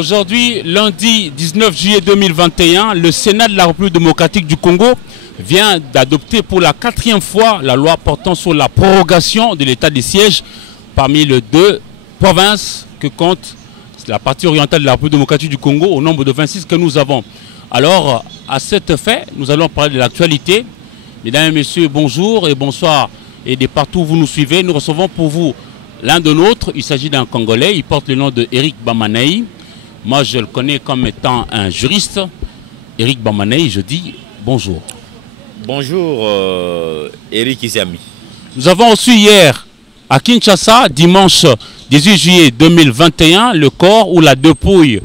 Aujourd'hui, lundi 19 juillet 2021, le Sénat de la République démocratique du Congo vient d'adopter pour la 4e fois la loi portant sur la prorogation de l'état de siège parmi les 2 provinces que compte la partie orientale de la République démocratique du Congo au nombre de 26 que nous avons. Alors, à cet effet, nous allons parler de l'actualité. Mesdames et messieurs, bonjour et bonsoir. Et de partout où vous nous suivez, nous recevons pour vous l'un de nôtres. Il s'agit d'un Congolais, il porte le nom de Eric Bamanaï. Moi, je le connais comme étant un juriste. Eric Bamanaï, je dis bonjour. Bonjour, Eric Izami. Nous avons reçu hier à Kinshasa, dimanche 18 juillet 2021, le corps ou la dépouille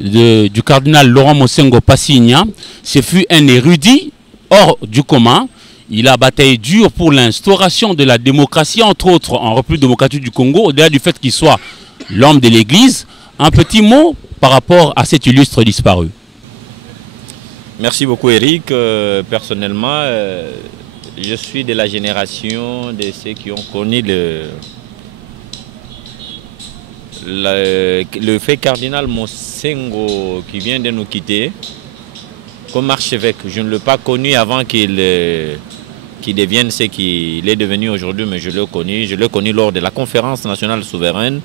du cardinal Laurent Mosengo Passigna. Ce fut un érudit hors du commun. Il a bataillé dur pour l'instauration de la démocratie, entre autres en République démocratique du Congo, au-delà du fait qu'il soit l'homme de l'Église. Un petit mot par rapport à cet illustre disparu. Merci beaucoup, Eric. Personnellement, je suis de la génération de ceux qui ont connu le fait cardinal Mosengo qui vient de nous quitter comme archevêque. Je ne l'ai pas connu avant qu'il devienne ce qu'il est devenu aujourd'hui, mais je l'ai connu. Je l'ai connu lors de la conférence nationale souveraine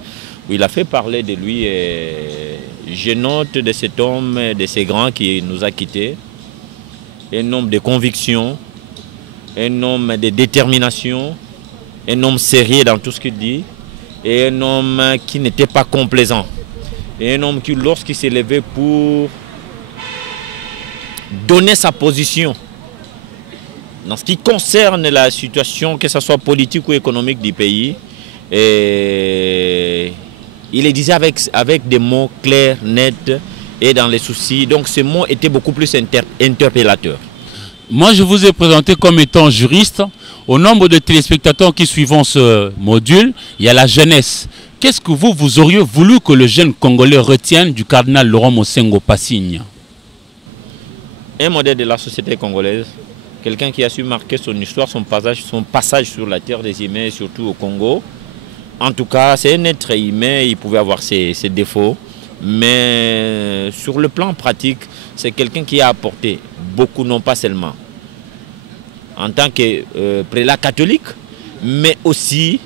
où il a fait parler de lui. Et je note de cet homme, de ces grands qui nous a quittés, un homme de conviction, un homme de détermination, un homme sérieux dans tout ce qu'il dit, et un homme qui n'était pas complaisant, et un homme qui, lorsqu'il s'est levé pour donner sa position dans ce qui concerne la situation, que ce soit politique ou économique du pays, et il le disait avec des mots clairs, nets et dans les soucis. Donc ces mots étaient beaucoup plus interpellateurs. Moi, je vous ai présenté comme étant juriste. Au nombre de téléspectateurs qui suivent ce module, il y a la jeunesse. Qu'est-ce que vous auriez voulu que le jeune Congolais retienne du cardinal Laurent Mosengo Passigna? Un modèle de la société congolaise, quelqu'un qui a su marquer son histoire, son passage sur la terre des humains, surtout au Congo. En tout cas, c'est un être humain, il pouvait avoir ses défauts, mais sur le plan pratique, c'est quelqu'un qui a apporté beaucoup, non pas seulement en tant que prélat catholique, mais aussi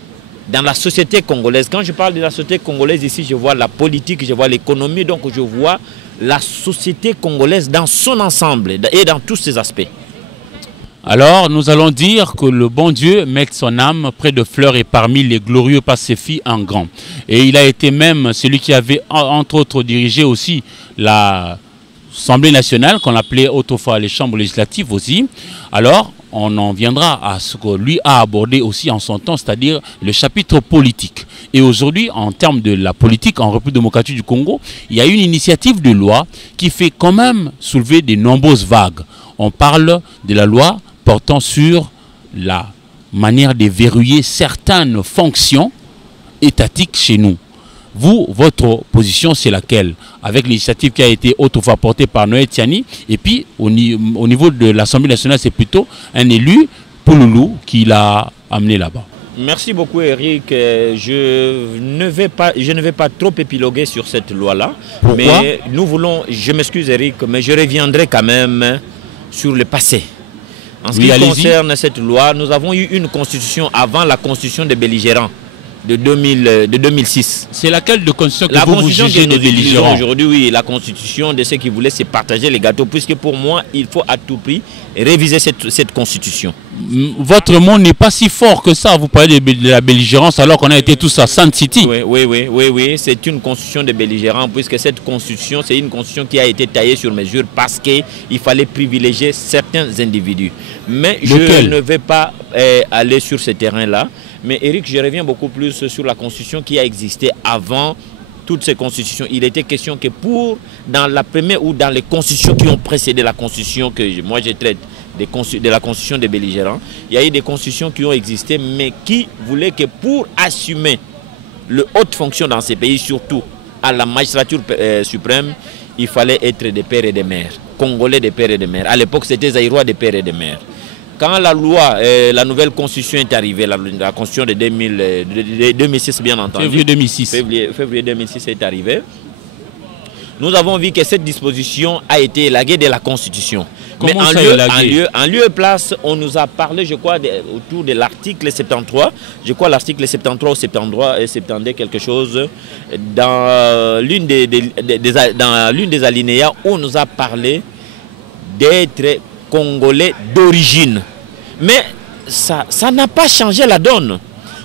dans la société congolaise. Quand je parle de la société congolaise ici, je vois la politique, je vois l'économie, donc je vois la société congolaise dans son ensemble et dans tous ses aspects. Alors, nous allons dire que le bon Dieu mette son âme près de fleurs et parmi les glorieux pacifis en grand. Et il a été même celui qui avait, entre autres, dirigé aussi l'Assemblée nationale, qu'on appelait autrefois les chambres législatives aussi. Alors, on en viendra à ce que lui a abordé aussi en son temps, c'est-à-dire le chapitre politique. Et aujourd'hui, en termes de la politique en République démocratique du Congo, il y a une initiative de loi qui fait quand même soulever de nombreuses vagues. On parle de la loi portant sur la manière de verrouiller certaines fonctions étatiques chez nous. Vous, votre position, c'est laquelle? Avec l'initiative qui a été autrefois portée par Noël Tiani, et puis au niveau de l'Assemblée nationale, c'est plutôt un élu, Pouloulou, qui l'a amené là-bas. Merci beaucoup, Eric. Je ne vais pas trop épiloguer sur cette loi-là. Pourquoi? Mais nous voulons, je m'excuse Eric, mais je reviendrai quand même sur le passé. En ce qui concerne cette loi, nous avons eu une constitution avant la constitution des belligérants de 2006. C'est laquelle de constitution que vous jugez de belligérants aujourd'hui? Oui, la constitution de ceux qui voulaient se partager les gâteaux, puisque pour moi, il faut à tout prix réviser cette constitution. Votre mot n'est pas si fort que ça. Vous parlez de la belligérance alors qu'on a été tous à Sand City. Oui, c'est une constitution de belligérants, puisque cette constitution, c'est une constitution qui a été taillée sur mesure parce qu'il fallait privilégier certains individus. Mais je ne vais pas aller sur ce terrain-là. Mais Eric, je reviens beaucoup plus sur la constitution qui a existé avant toutes ces constitutions. Il était question que dans la première ou dans les constitutions qui ont précédé la constitution que moi je traite de la constitution des belligérants, il y a eu des constitutions qui ont existé, mais qui voulaient que pour assumer le haute fonction dans ces pays, surtout à la magistrature suprême, il fallait être des pères et des mères, congolais des pères et des mères. À l'époque, c'était zaïrois des pères et des mères. Quand la loi, la nouvelle constitution est arrivée, la constitution de 2006 bien entendu. Février 2006. Février 2006 est arrivée. nous avons vu que cette disposition a été élaguée de la Constitution. Comment mais en lieu et place, on nous a parlé, je crois, autour de l'article 73. Je crois l'article 73 ou 72, quelque chose, dans l'une des alinéas où on nous a parlé d'être Congolais d'origine. Mais ça n'a pas changé la donne.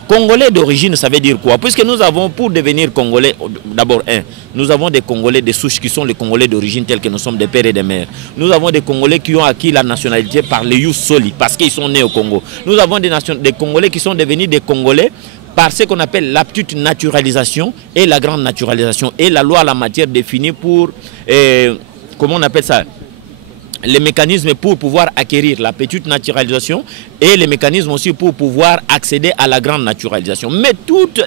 Congolais d'origine, ça veut dire quoi? Puisque nous avons, pour devenir Congolais, d'abord, nous avons des Congolais de souche qui sont les Congolais d'origine tels que nous sommes des pères et des mères. Nous avons des Congolais qui ont acquis la nationalité par les Yus Soli, parce qu'ils sont nés au Congo. Nous avons des Congolais qui sont devenus des Congolais par ce qu'on appelle la petite naturalisation et la grande naturalisation. Et la loi à la matière définie pour, comment on appelle ça? Les mécanismes pour pouvoir acquérir la petite naturalisation et les mécanismes aussi pour pouvoir accéder à la grande naturalisation. Mais toutes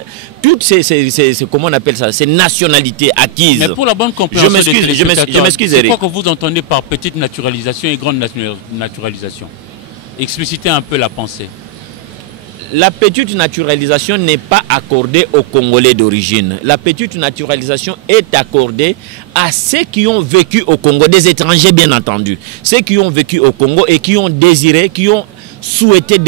comment on appelle ça, ces nationalités acquises. Mais pour la bonne compréhension, je m'excuse, c'est quoi que vous entendez par petite naturalisation et grande naturalisation? Explicitez un peu la pensée. La petite naturalisation n'est pas accordée aux Congolais d'origine. La petite naturalisation est accordée à ceux qui ont vécu au Congo, des étrangers bien entendu. Ceux qui ont vécu au Congo et qui ont désiré, qui ont souhaité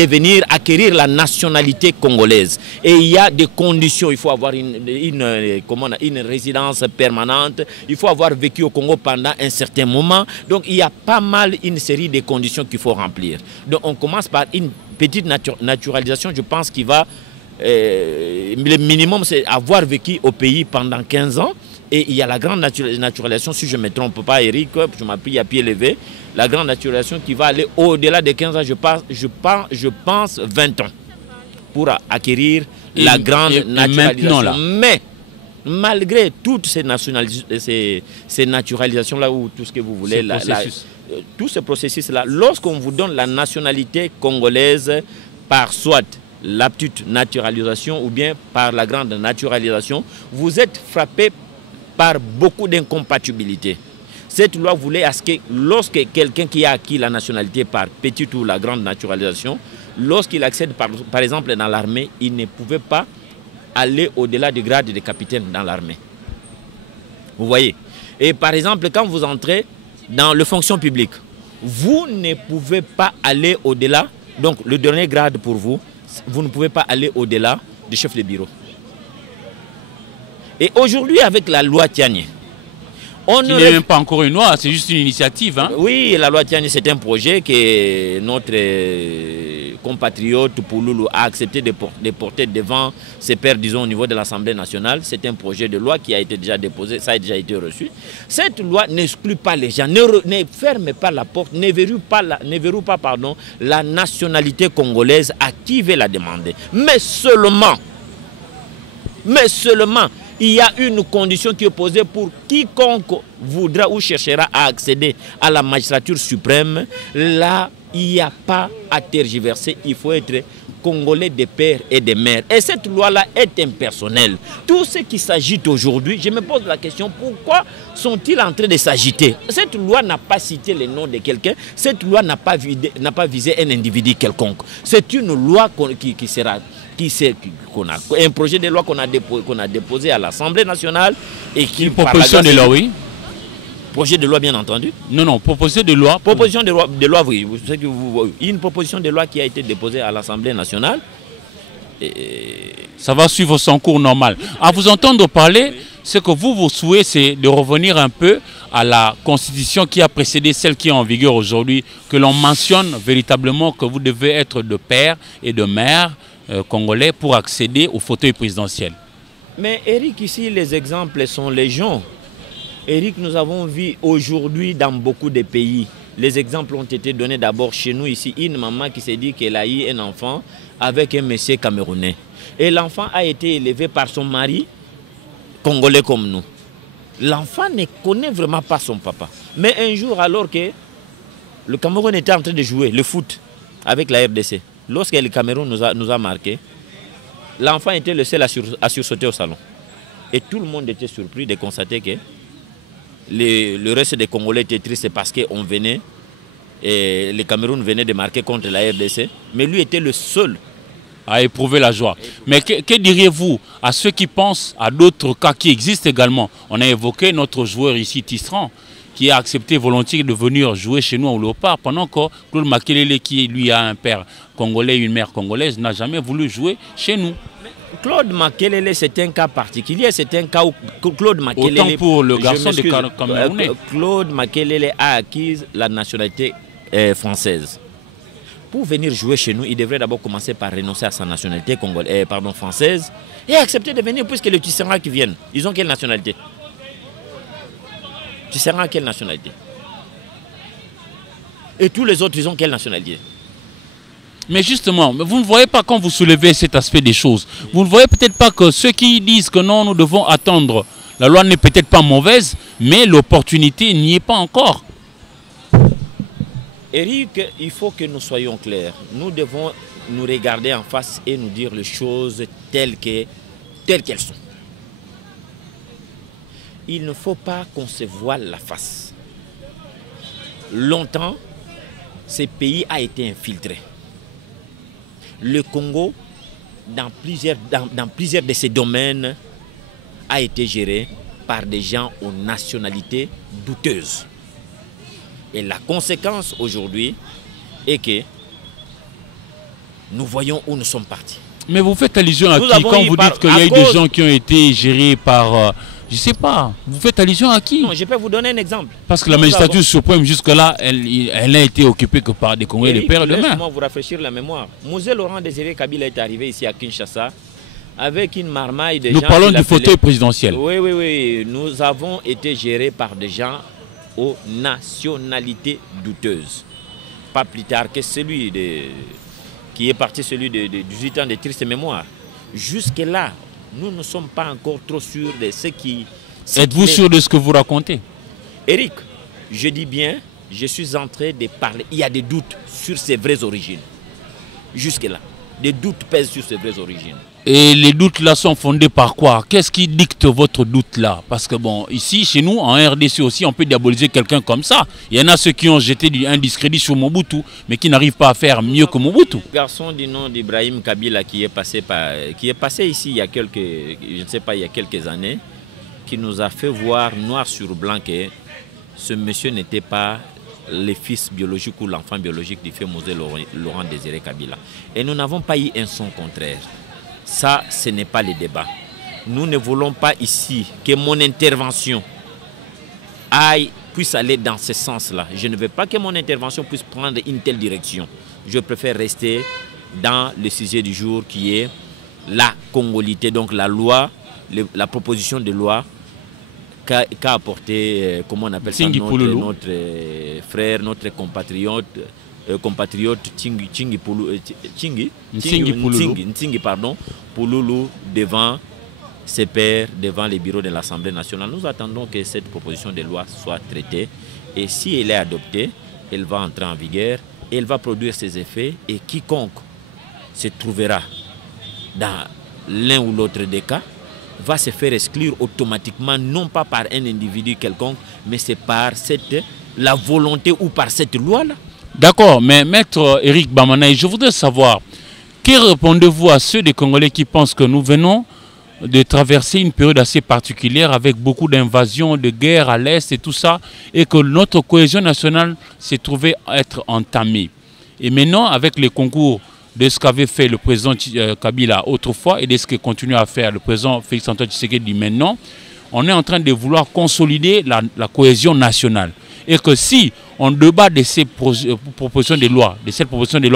acquérir la nationalité congolaise. Et il y a des conditions, il faut avoir une résidence permanente, il faut avoir vécu au Congo pendant un certain moment. Donc il y a pas mal une série de conditions qu'il faut remplir. Donc on commence par une petite naturalisation, je pense qu'il va, le minimum c'est avoir vécu au pays pendant 15 ans. Et il y a la grande naturalisation, si je ne me trompe pas, Eric, je m'appuie à pied levé, la grande naturalisation qui va aller au-delà de 15 ans, je pense 20 ans, pour acquérir la grande naturalisation. Mais, malgré toutes ces naturalisations-là, ou tout ce que vous voulez, tout ce processus-là, lorsqu'on vous donne la nationalité congolaise par soit la petite naturalisation ou bien par la grande naturalisation, vous êtes frappé par beaucoup d'incompatibilités. Cette loi voulait à ce que lorsque quelqu'un qui a acquis la nationalité par petite ou la grande naturalisation, lorsqu'il accède par exemple dans l'armée, il ne pouvait pas aller au-delà du grade de capitaine dans l'armée. Vous voyez? Et par exemple, quand vous entrez dans la fonction publique, vous ne pouvez pas aller au-delà, donc le dernier grade pour vous, vous ne pouvez pas aller au-delà du chef de bureau. Et aujourd'hui, avec la loi Tiani, on n'est même pas encore une loi, c'est juste une initiative. Hein? Oui, la loi Tiani, c'est un projet que notre compatriote Pouloulou a accepté de porter devant ses pairs, disons, au niveau de l'Assemblée nationale. C'est un projet de loi qui a été déjà déposé, ça a déjà été reçu. Cette loi n'exclut pas les gens, ne ferme pas la porte, ne verrouille pas la nationalité congolaise à qui veut la demander. Mais seulement, il y a une condition qui est posée pour quiconque voudra ou cherchera à accéder à la magistrature suprême. Là, il n'y a pas à tergiverser. Il faut être Congolais de père et de mère. Et cette loi-là est impersonnelle. Tout ce qui s'agite aujourd'hui, je me pose la question, pourquoi sont-ils en train de s'agiter? Cette loi n'a pas cité le nom de quelqu'un. Cette loi n'a pas visé un individu quelconque. C'est une loi un projet de loi qu'on a déposé à l'Assemblée nationale et qui... Une proposition de loi, oui. Projet de loi, bien entendu. Non, proposition de loi. Proposition de loi, oui. Une proposition de loi qui a été déposée à l'Assemblée nationale. Ça va suivre son cours normal. À vous entendre parler, ce que vous souhaitez, c'est de revenir un peu à la constitution qui a précédé celle qui est en vigueur aujourd'hui, que l'on mentionne véritablement que vous devez être de père et de mère congolais pour accéder au fauteuil présidentiel. Mais Eric, ici, les exemples sont légion. Eric, nous avons vu aujourd'hui dans beaucoup de pays, les exemples ont été donnés d'abord chez nous ici, une maman qui s'est dit qu'elle a eu un enfant avec un monsieur camerounais. Et l'enfant a été élevé par son mari, congolais comme nous. L'enfant ne connaît vraiment pas son papa. Mais un jour, alors que le Cameroun était en train de jouer le foot avec la RDC, lorsque le Cameroun nous a marqué, l'enfant était le seul à sursauter au salon. Et tout le monde était surpris de constater que le reste des Congolais étaient tristes parce qu'on venait, et le Cameroun venait de marquer contre la RDC, mais lui était le seul à éprouver la joie. Mais que diriez-vous à ceux qui pensent à d'autres cas qui existent également? On a évoqué notre joueur ici, Tistran, qui a accepté volontiers de venir jouer chez nous au Léopard, pendant que Claude Makelele, qui lui a un père congolais et une mère congolaise, n'a jamais voulu jouer chez nous. Claude Makelele, c'est un cas particulier, c'est un cas où Claude Makelele... Autant pour le garçon de Camerounais. Claude Makelele a acquis la nationalité française. Pour venir jouer chez nous, il devrait d'abord commencer par renoncer à sa nationalité française et accepter de venir, puisque les Tisserands qui viennent, ils ont quelle nationalité? Tisserands, quelle nationalité? Et tous les autres, ils ont quelle nationalité? Mais justement, vous ne voyez pas quand vous soulevez cet aspect des choses. Vous ne voyez peut-être pas que ceux qui disent que non, nous devons attendre, la loi n'est peut-être pas mauvaise, mais l'opportunité n'y est pas encore. Eric, il faut que nous soyons clairs. Nous devons nous regarder en face et nous dire les choses telles qu'elles sont. Il ne faut pas qu'on se voile la face. Longtemps, ce pays a été infiltré. Le Congo, dans plusieurs de ces domaines, a été géré par des gens aux nationalités douteuses. Et la conséquence aujourd'hui est que nous voyons où nous sommes partis. Mais vous faites allusion à qui quand vous dites qu'il y a eu des gens qui ont été gérés par... je ne sais pas. Vous faites allusion à qui? Non, je peux vous donner un exemple. Parce que la magistrature suprême, jusque-là, elle n'a été occupée que par des Congolais de père et de mère. Laissez-moi vous rafraîchir la mémoire. Mosé Laurent Désiré Kabila est arrivé ici à Kinshasa avec une marmaille de gens... Nous parlons du fauteuil présidentiel. Oui, oui, oui. Nous avons été gérés par des gens aux nationalités douteuses. Pas plus tard que celui qui est parti, celui de 18 ans de triste mémoire. Jusque-là, nous ne sommes pas encore trop sûrs de ce qui... Êtes-vous sûr de ce que vous racontez? Eric, je dis bien, je suis en train de parler. Il y a des doutes sur ses vraies origines. Jusque-là, des doutes pèsent sur ses vraies origines. Et les doutes là sont fondés par quoi? Qu'est-ce qui dicte votre doute là? Parce que bon, ici, chez nous, en RDC aussi, on peut diaboliser quelqu'un comme ça. Il y en a ceux qui ont jeté un discrédit sur Mobutu, mais qui n'arrivent pas à faire mieux que Mobutu. Un garçon du nom d'Ibrahim Kabila qui est passé ici il y a quelques années, qui nous a fait voir noir sur blanc que ce monsieur n'était pas le fils biologique ou l'enfant biologique du fait Mosé Laurent Désiré Kabila. Et nous n'avons pas eu un son contraire. Ça, ce n'est pas le débat. Nous ne voulons pas ici que mon intervention puisse aller dans ce sens-là. Je ne veux pas que mon intervention puisse prendre une telle direction. Je préfère rester dans le sujet du jour qui est la congolité, donc la loi, la proposition de loi qu'a apporté, comment on appelle ça, notre frère, notre compatriote Ntingi Pouloulou devant ses pairs, devant les bureaux de l'Assemblée nationale. Nous attendons que cette proposition de loi soit traitée et si elle est adoptée, elle va entrer en vigueur, elle va produire ses effets et quiconque se trouvera dans l'un ou l'autre des cas va se faire exclure automatiquement, non pas par un individu quelconque, mais c'est par la volonté ou par cette loi-là. D'accord, mais maître Eric Bamanaï, je voudrais savoir, que répondez-vous à ceux des Congolais qui pensent que nous venons de traverser une période assez particulière avec beaucoup d'invasions, de guerres à l'Est et tout ça, et que notre cohésion nationale s'est trouvée être entamée. Et maintenant, avec les concours de ce qu'avait fait le président Kabila autrefois et de ce que continue à faire le président Félix-Antoine Tshisekedi maintenant, on est en train de vouloir consolider la cohésion nationale. Et que si on débat de ces propositions de loi,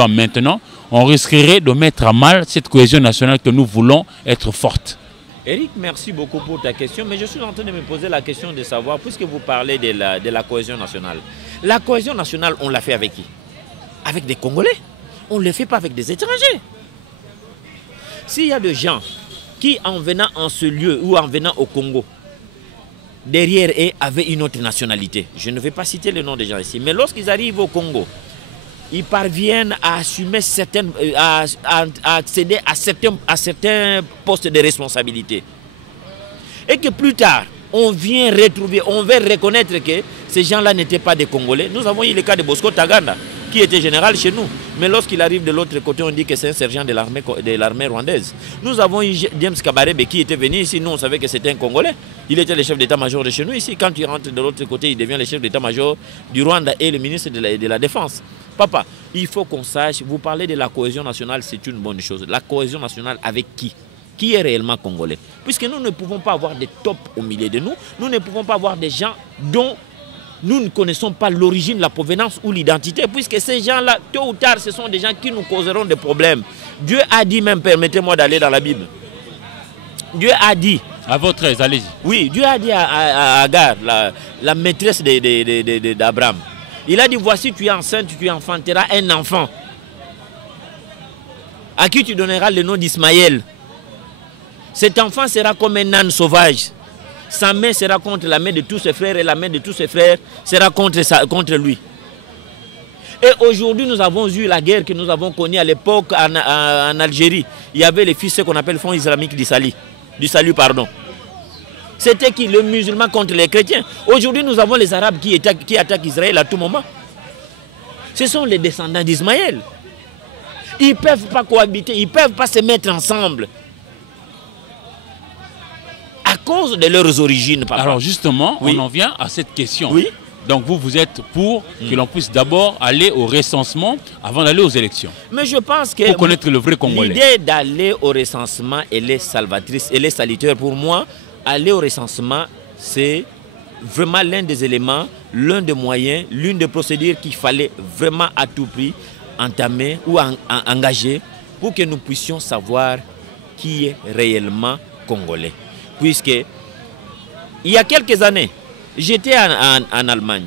maintenant, on risquerait de mettre à mal cette cohésion nationale que nous voulons être forte. Eric, merci beaucoup pour ta question, mais je suis en train de me poser la question de savoir, puisque vous parlez de la cohésion nationale. La cohésion nationale, on l'a fait avec qui? Avec des Congolais. On ne le fait pas avec des étrangers. S'il y a des gens qui, en venant en ce lieu ou en venant au Congo, derrière eux avaient une autre nationalité, je ne vais pas citer le nom des gens ici, mais lorsqu'ils arrivent au Congo, ils parviennent à assumer à accéder à certains postes de responsabilité. Et que plus tard, on vient retrouver, on va reconnaître que ces gens-là n'étaient pas des Congolais. Nous avons eu le cas de Bosco Taganda, qui était général chez nous. Mais lorsqu'il arrive de l'autre côté, on dit que c'est un sergent de l'armée rwandaise. Nous avons eu James Kabarebe qui était venu ici, nous on savait que c'était un Congolais. Il était le chef d'état-major de chez nous ici. Quand il rentre de l'autre côté, il devient le chef d'état-major du Rwanda et le ministre de la Défense. Papa, il faut qu'on sache, vous parlez de la cohésion nationale, c'est une bonne chose. La cohésion nationale avec qui? Qui est réellement congolais? Puisque nous ne pouvons pas avoir des tops au milieu de nous, nous ne pouvons pas avoir des gens dont nous ne connaissons pas l'origine, la provenance ou l'identité, puisque ces gens-là, tôt ou tard, ce sont des gens qui nous causeront des problèmes. Dieu a dit même, permettez-moi d'aller dans la Bible. Dieu a dit... À votre aise, allez-y. Oui, Dieu a dit à Agar, la maîtresse d'Abraham, il a dit, voici, tu es enceinte, tu enfanteras un enfant, à qui tu donneras le nom d'Ismaël. Cet enfant sera comme un âne sauvage. Sa main sera contre la main de tous ses frères et la main de tous ses frères sera contre lui. Et aujourd'hui, nous avons eu la guerre que nous avons connue à l'époque en Algérie. Il y avait les fils, ce qu'on appelle le Front islamique du salut. C'était qui? Le musulman contre les chrétiens. Aujourd'hui, nous avons les Arabes qui attaquent Israël à tout moment. Ce sont les descendants d'Ismaël. Ils ne peuvent pas cohabiter, ils ne peuvent pas se mettre ensemble. À cause de leurs origines, papa. Alors justement, oui, on en vient à cette question. Oui. Donc vous êtes pour que l'on puisse d'abord aller au recensement avant d'aller aux élections. Mais je pense que... Pour connaître le vrai Congolais. L'idée d'aller au recensement, elle est salvatrice, elle est salutaire. Pour moi, aller au recensement, c'est vraiment l'un des éléments, l'un des moyens, l'une des procédures qu'il fallait vraiment à tout prix entamer ou engager pour que nous puissions savoir qui est réellement congolais. Puisque, il y a quelques années, j'étais en Allemagne,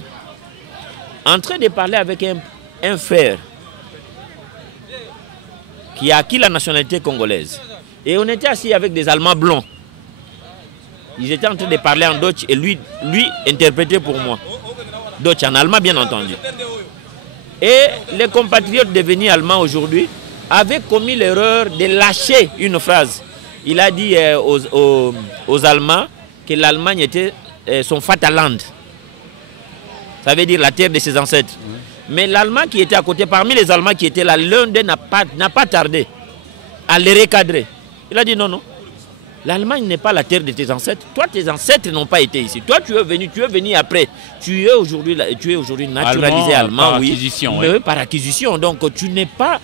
en train de parler avec un frère qui a acquis la nationalité congolaise. Et on était assis avec des Allemands blonds. Ils étaient en train de parler en Deutsch et lui interprétait pour moi. Deutsch en allemand, bien entendu. Et les compatriotes devenus allemands aujourd'hui avaient commis l'erreur de lâcher une phrase. Il a dit aux Allemands que l'Allemagne était son Vaterland. Ça veut dire la terre de ses ancêtres. Mais l'Allemand qui était à côté, parmi les Allemands qui étaient là, l'un d'eux n'a pas tardé à les recadrer. Il a dit non, non. L'Allemagne n'est pas la terre de tes ancêtres. Toi, tes ancêtres n'ont pas été ici. Toi, tu es venu après. Tu es aujourd'hui naturalisé allemand, par oui. acquisition, Mais oui, par acquisition. Donc, tu n'es pas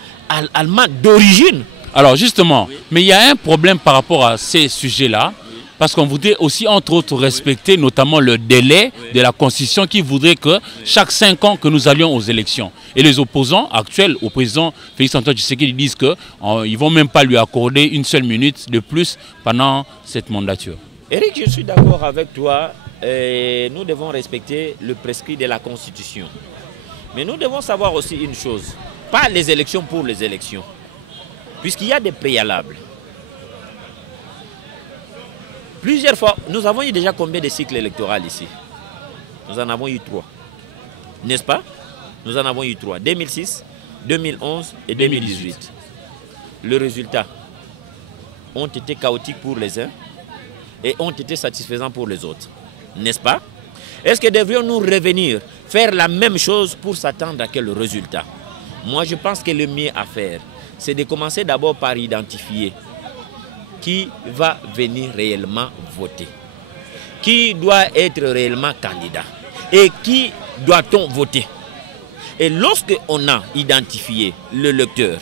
allemand d'origine. Alors justement, oui, mais il y a un problème par rapport à ces sujets-là, oui, parce qu'on voudrait aussi, entre autres, respecter notamment le délai, oui, de la Constitution qui voudrait que, oui, chaque 5 ans que nous allions aux élections. Et les opposants actuels au président Félix-Antoine Tshisekedi disent qu'ils ne vont même pas lui accorder une seule minute de plus pendant cette mandature. Éric, je suis d'accord avec toi. Nous devons respecter le prescrit de la Constitution. Mais nous devons savoir aussi une chose. Pas les élections pour les élections. Puisqu'il y a des préalables. Plusieurs fois, nous avons eu déjà combien de cycles électoraux ici? Nous en avons eu 3. N'est-ce pas? Nous en avons eu 3. 2006, 2011 et 2018. Les résultats ont été chaotiques pour les uns et ont été satisfaisants pour les autres. N'est-ce pas? Est-ce que devrions-nous revenir, faire la même chose pour s'attendre à quel résultat? Moi, je pense que le mieux à faire, c'est de commencer d'abord par identifier qui va venir réellement voter, qui doit être réellement candidat et qui doit-on voter. Et lorsqu'on a identifié le lecteur,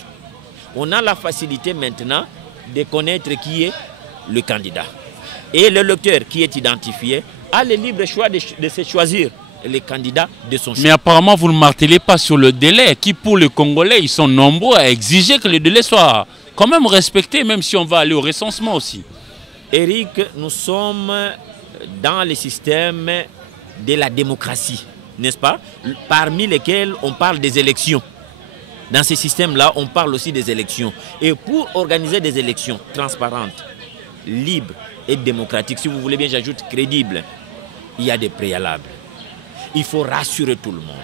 on a la facilité maintenant de connaître qui est le candidat. Et le lecteur qui est identifié a le libre choix de se choisir les candidats de son choix. Mais apparemment, vous ne martelez pas sur le délai, qui pour les Congolais, ils sont nombreux à exiger que le délai soit quand même respecté, même si on va aller au recensement aussi. Éric, nous sommes dans le système de la démocratie, n'est-ce pas? Parmi lesquels on parle des élections. Dans ce système-là, on parle aussi des élections. Et pour organiser des élections transparentes, libres et démocratiques, si vous voulez bien, j'ajoute crédibles, il y a des préalables. Il faut rassurer tout le monde.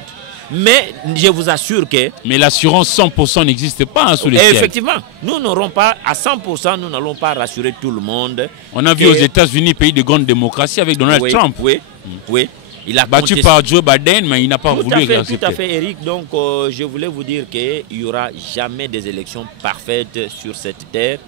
Mais je vous assure que... Mais l'assurance 100% n'existe pas sous les ciels. Effectivement, nous n'aurons pas, à 100%, nous n'allons pas rassurer tout le monde. On a vu aux États-Unis, pays de grande démocratie, avec Donald Trump. Oui, oui. Il a battu par Joe Biden, mais il n'a pas voulu accepter. Tout à fait, Eric. Donc, je voulais vous dire qu'il n'y aura jamais des élections parfaites sur cette terre.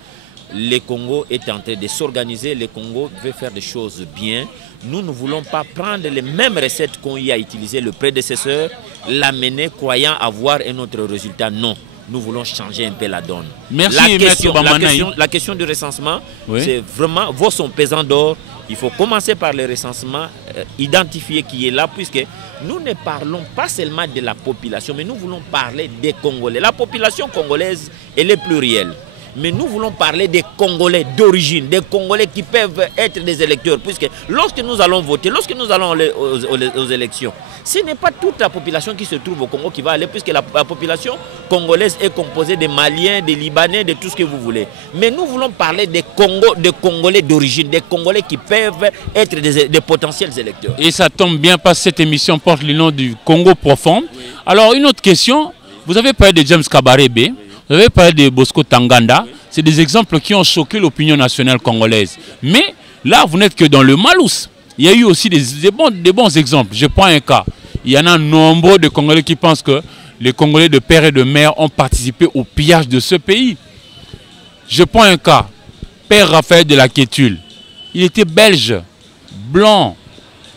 Le Congo est en train de s'organiser. Le Congo veut faire des choses bien. Nous ne voulons pas prendre les mêmes recettes qu'on y a utilisées le prédécesseur, l'amener croyant avoir un autre résultat. Non. Nous voulons changer un peu la donne. Merci, la question du recensement, oui, c'est vraiment vos sont pesants d'or. Il faut commencer par le recensement, identifier qui est là, puisque nous ne parlons pas seulement de la population, mais nous voulons parler des Congolais. La population congolaise, elle est plurielle. Mais nous voulons parler des Congolais d'origine, des Congolais qui peuvent être des électeurs. Puisque lorsque nous allons voter, lorsque nous allons aller aux élections, ce n'est pas toute la population qui se trouve au Congo qui va aller, puisque la population congolaise est composée de Maliens, des Libanais, de tout ce que vous voulez. Mais nous voulons parler des Congolais d'origine, des Congolais qui peuvent être des potentiels électeurs. Et ça tombe bien parce que cette émission porte le nom du Congo profond. Oui. Alors une autre question, vous avez parlé de James Kabarebe. Oui. Vous avez parlé de Bosco Tanganda, oui, c'est des exemples qui ont choqué l'opinion nationale congolaise. Mais là, vous n'êtes que dans le malus. Il y a eu aussi des bons exemples. Je prends un cas. Il y en a nombreux de Congolais qui pensent que les Congolais de père et de mère ont participé au pillage de ce pays. Je prends un cas. Père Raphaël de la Quétule. Il était belge, blanc,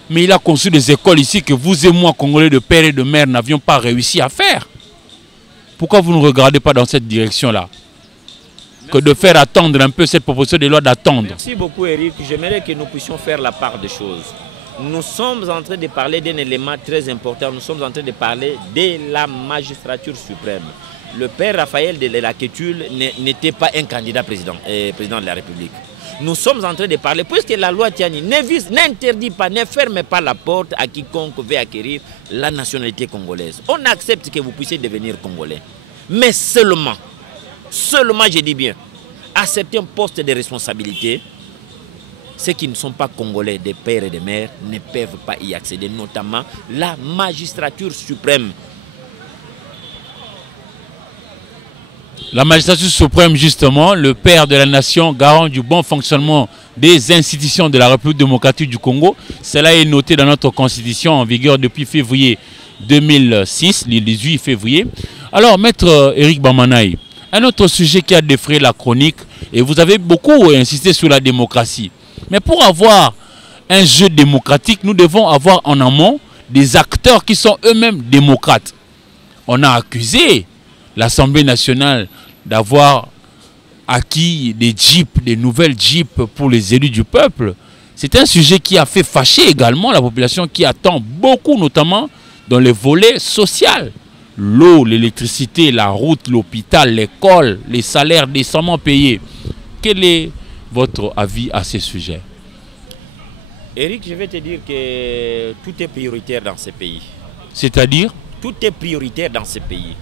mais il a construit des écoles ici que vous et moi, Congolais de père et de mère, n'avions pas réussi à faire. Pourquoi vous ne regardez pas dans cette direction-là? Que de faire attendre un peu cette proposition de loi d'attendre. Merci beaucoup, Eric. J'aimerais que nous puissions faire la part des choses. Nous sommes en train de parler d'un élément très important. Nous sommes en train de parler de la magistrature suprême. Le père Raphaël de la Quétule n'était pas un candidat président de la République. Nous sommes en train de parler, puisque la loi Tiani n'interdit pas, ne ferme pas la porte à quiconque veut acquérir la nationalité congolaise. On accepte que vous puissiez devenir congolais. Mais seulement, je dis bien, à certains postes de responsabilité, ceux qui ne sont pas congolais, des pères et des mères, ne peuvent pas y accéder, notamment la magistrature suprême. La magistrature suprême, justement, le père de la nation, garant du bon fonctionnement des institutions de la République démocratique du Congo. Cela est noté dans notre constitution en vigueur depuis février 2006, le 18 février. Alors, maître Eric Bamanaï, un autre sujet qui a défrayé la chronique, et vous avez beaucoup insisté sur la démocratie. Mais pour avoir un jeu démocratique, nous devons avoir en amont des acteurs qui sont eux-mêmes démocrates. On a accusé l'Assemblée nationale d'avoir acquis des jeeps, des nouvelles jeeps pour les élus du peuple. C'est un sujet qui a fait fâcher également la population qui attend beaucoup, notamment dans les volets sociaux. L'eau, l'électricité, la route, l'hôpital, l'école, les salaires décemment payés. Quel est votre avis à ces sujets? Eric, je vais te dire que tout est prioritaire dans ce pays. C'est-à-dire? Tout est prioritaire dans ce pays.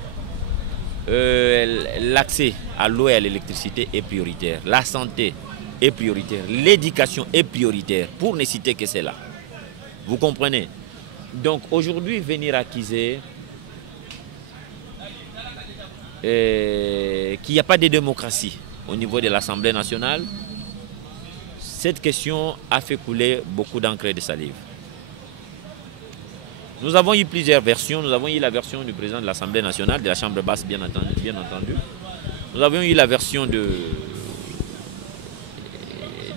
L'accès à l'eau et à l'électricité est prioritaire. La santé est prioritaire. L'éducation est prioritaire. Pour ne citer que cela. Vous comprenez? Donc aujourd'hui, venir accuser qu'il n'y a pas de démocratie au niveau de l'Assemblée nationale, cette question a fait couler beaucoup d'encre et de salive. Nous avons eu plusieurs versions. Nous avons eu la version du président de l'Assemblée nationale, de la Chambre basse, bien entendu. Nous avons eu la version de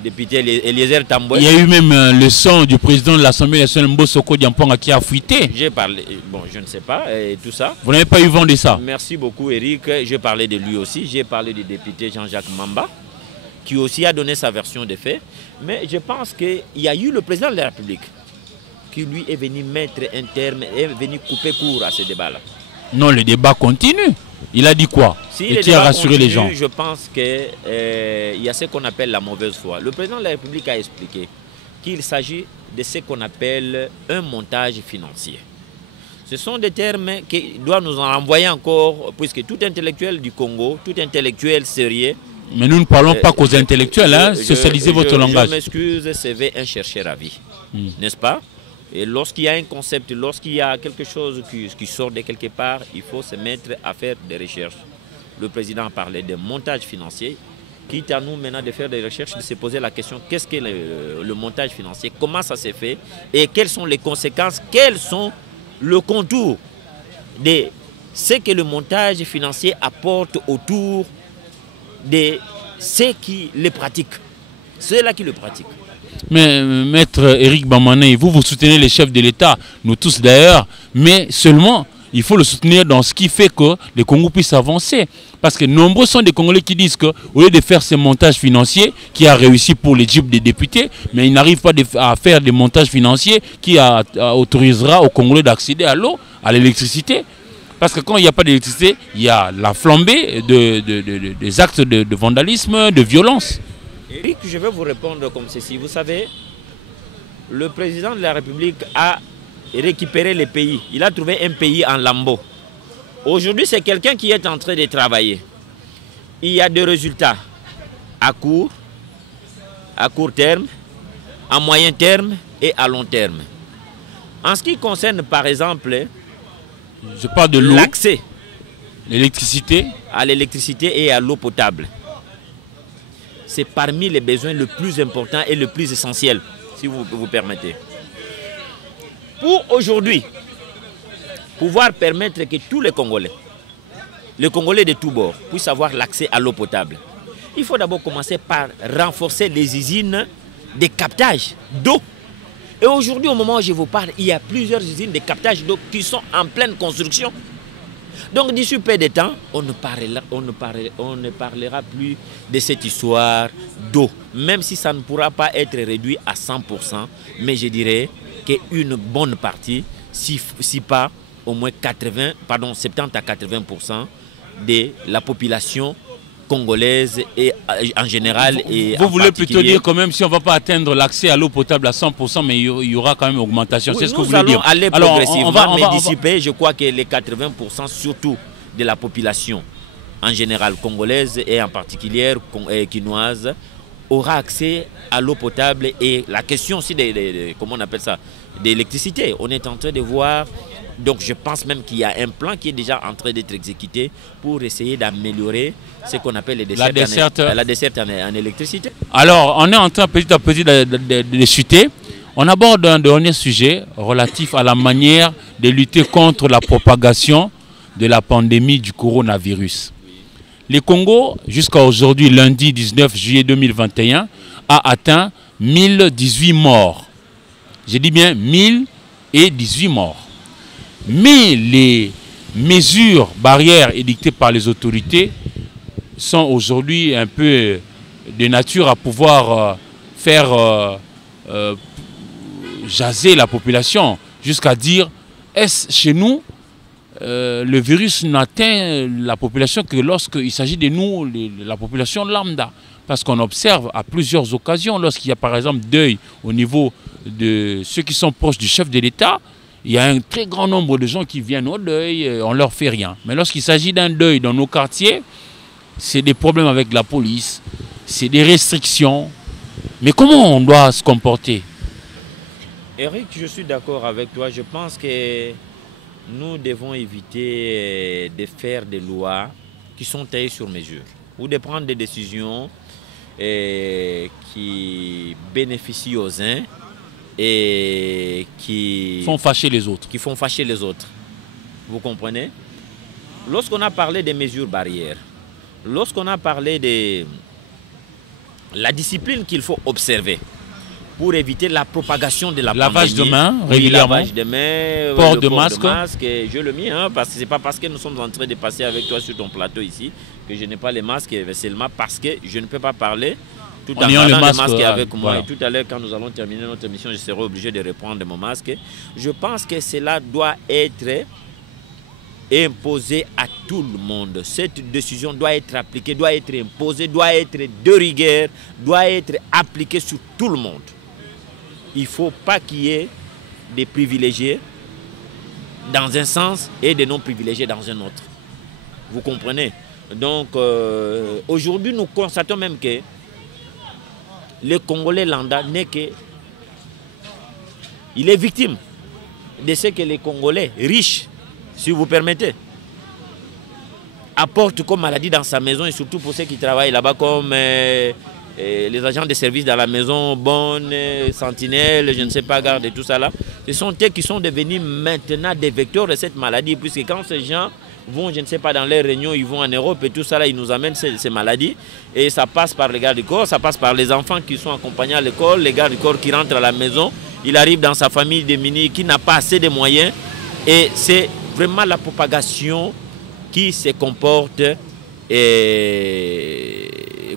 député Eliezer Tamboué. Il y a eu même le son du président de l'Assemblée nationale, Mbosoko Diamponga, qui a fuité. J'ai parlé, bon, je ne sais pas, et tout ça. Vous n'avez pas eu vent de ça? Merci beaucoup, Eric. J'ai parlé de lui aussi. J'ai parlé du député Jean-Jacques Mamba, qui aussi a donné sa version des faits. Mais je pense qu'il y a eu le président de la République qui lui est venu mettre un terme, est venu couper court à ce débat-là. Non, le débat continue. Il a dit quoi? Si et qui a rassuré les gens? Je pense qu'il y a ce qu'on appelle la mauvaise foi. Le président de la République a expliqué qu'il s'agit de ce qu'on appelle un montage financier. Ce sont des termes qui doivent nous en renvoyer encore, puisque tout intellectuel du Congo, tout intellectuel sérieux... Mais nous ne parlons pas qu'aux intellectuels, hein, socialisez votre langage. Je m'excuse, c'est un chercheur à vie, n'est-ce pas? Et lorsqu'il y a un concept, lorsqu'il y a quelque chose qui sort de quelque part, il faut se mettre à faire des recherches. Le président parlait de montage financier. quitte à nous maintenant de faire des recherches, de se poser la question, qu'est-ce que le montage financier, comment ça s'est fait et quelles sont les conséquences, quels sont le contour de ce que le montage financier apporte autour de ceux qui le pratiquent, ceux-là qui le pratiquent. Mais maître Éric Bamane, vous soutenez les chefs de l'État, nous tous d'ailleurs, mais seulement il faut le soutenir dans ce qui fait que le Congo puisse avancer. Parce que nombreux sont des Congolais qui disent qu'au lieu de faire ce montage financier qui a réussi pour les jeeps des députés, mais ils n'arrivent pas à faire des montages financiers qui autorisera aux Congolais d'accéder à l'eau, à l'électricité. Parce que quand il n'y a pas d'électricité, il y a la flambée des actes de vandalisme, de violence. Éric, je vais vous répondre comme ceci. Vous savez, le président de la République a récupéré les pays. Il a trouvé un pays en lambeaux. Aujourd'hui, c'est quelqu'un qui est en train de travailler. Il y a des résultats à court terme, à moyen terme et à long terme. En ce qui concerne, par exemple, je parle de l'eau, l'accès l'électricité, à l'électricité et à l'eau potable. C'est parmi les besoins les plus importants et les plus essentiels, si vous vous permettez. Pour aujourd'hui, pouvoir permettre que tous les Congolais de tous bords, puissent avoir l'accès à l'eau potable, il faut d'abord commencer par renforcer les usines de captage d'eau. Et aujourd'hui, au moment où je vous parle, il y a plusieurs usines de captage d'eau qui sont en pleine construction. Donc d'ici peu de temps, on ne parlera plus de cette histoire d'eau. Même si ça ne pourra pas être réduit à 100%, mais je dirais qu'une bonne partie, si pas au moins 70 à 80% de la population congolaise et en général et vous voulez plutôt dire quand même si on ne va pas atteindre l'accès à l'eau potable à 100%, mais il y aura quand même une augmentation. Oui, c'est ce que vous voulez dire. Nous allons aller progressivement, mais d'ici peu, je crois que les 80% surtout de la population en général congolaise et en particulier quinoise aura accès à l'eau potable et la question aussi comment on appelle ça, d'électricité. On est en train de voir. Donc je pense même qu'il y a un plan qui est déjà en train d'être exécuté pour essayer d'améliorer ce qu'on appelle la desserte en électricité. Alors on est en train petit à petit de chuter. On aborde un dernier sujet relatif à la manière de lutter contre la propagation de la pandémie du coronavirus. Le Congo, jusqu'à aujourd'hui, lundi 19 juillet 2021, a atteint 1018 morts. Je dis bien 1018 morts. Mais les mesures barrières édictées par les autorités sont aujourd'hui un peu de nature à pouvoir faire jaser la population jusqu'à dire est-ce chez nous le virus n'atteint la population que lorsqu'il s'agit de nous, la population lambda. Parce qu'on observe à plusieurs occasions, lorsqu'il y a par exemple deuil au niveau de ceux qui sont proches du chef de l'État, il y a un très grand nombre de gens qui viennent au deuil, on ne leur fait rien. Mais lorsqu'il s'agit d'un deuil dans nos quartiers, c'est des problèmes avec la police, c'est des restrictions. Mais comment on doit se comporter? Eric, je suis d'accord avec toi. Je pense que nous devons éviter de faire des lois qui sont taillées sur mesure ou de prendre des décisions qui bénéficient aux uns et qui font fâcher les autres. Vous comprenez? Lorsqu'on a parlé des mesures barrières, lorsqu'on a parlé de la discipline qu'il faut observer pour éviter la propagation de la lavage pandémie. De main régulièrement, lavage de main, port de masque. Je le mets, hein, parce que c'est pas parce que nous sommes en train de passer avec toi sur ton plateau ici que je n'ai pas les masques, seulement parce que je ne peux pas parler tout en ayant le masque avec moi. Voilà. Et tout à l'heure, quand nous allons terminer notre émission, je serai obligé de reprendre mon masque. Je pense que cela doit être imposé à tout le monde. Cette décision doit être appliquée, doit être imposée, doit être de rigueur, doit être appliquée sur tout le monde. Il ne faut pas qu'il y ait des privilégiés dans un sens et des non-privilégiés dans un autre. Vous comprenez? Donc, aujourd'hui, nous constatons même que le Congolais lambda n'est que... Il est victime de ce que les Congolais riches, si vous permettez, apporte comme maladie dans sa maison, et surtout pour ceux qui travaillent là-bas comme les agents de service dans la maison, bonne, sentinelle, je ne sais pas, garde et tout ça là. Ce sont eux qui sont devenus maintenant des vecteurs de cette maladie, puisque quand ces gens vont, je ne sais pas, dans les réunions, ils vont en Europe et tout ça là, ils nous amènent ces maladies. Et ça passe par les gardes du corps, ça passe par les enfants qui sont accompagnés à l'école, les gardes du corps qui rentrent à la maison, il arrive dans sa famille démunie qui n'a pas assez de moyens. Et c'est vraiment la propagation qui se comporte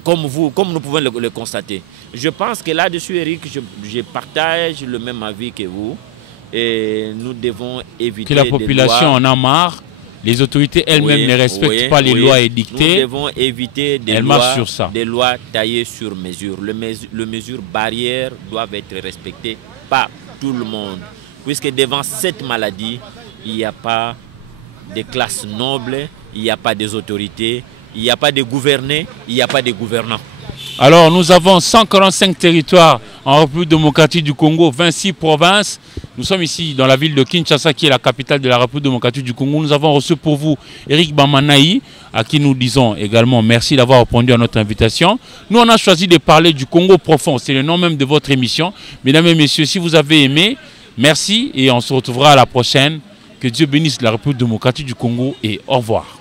comme nous pouvons le constater. Je pense que là-dessus, Eric, je partage le même avis que vous. Et nous devons éviter... Que la population en a marre, les autorités elles-mêmes ne respectent pas les lois édictées. Nous devons éviter des lois taillées sur mesure. Les mesures barrières doivent être respectées par tout le monde. Puisque devant cette maladie, il n'y a pas de classes nobles, il n'y a pas des autorités, il n'y a pas de gouvernés, il n'y a pas de gouvernants. Alors nous avons 145 territoires en République démocratique du Congo, 26 provinces. Nous sommes ici dans la ville de Kinshasa qui est la capitale de la République démocratique du Congo. Nous avons reçu pour vous Eric Bamanaï, à qui nous disons également merci d'avoir répondu à notre invitation. Nous on a choisi de parler du Congo profond, c'est le nom même de votre émission. Mesdames et messieurs, si vous avez aimé, merci et on se retrouvera à la prochaine. Que Dieu bénisse la République démocratique du Congo et au revoir.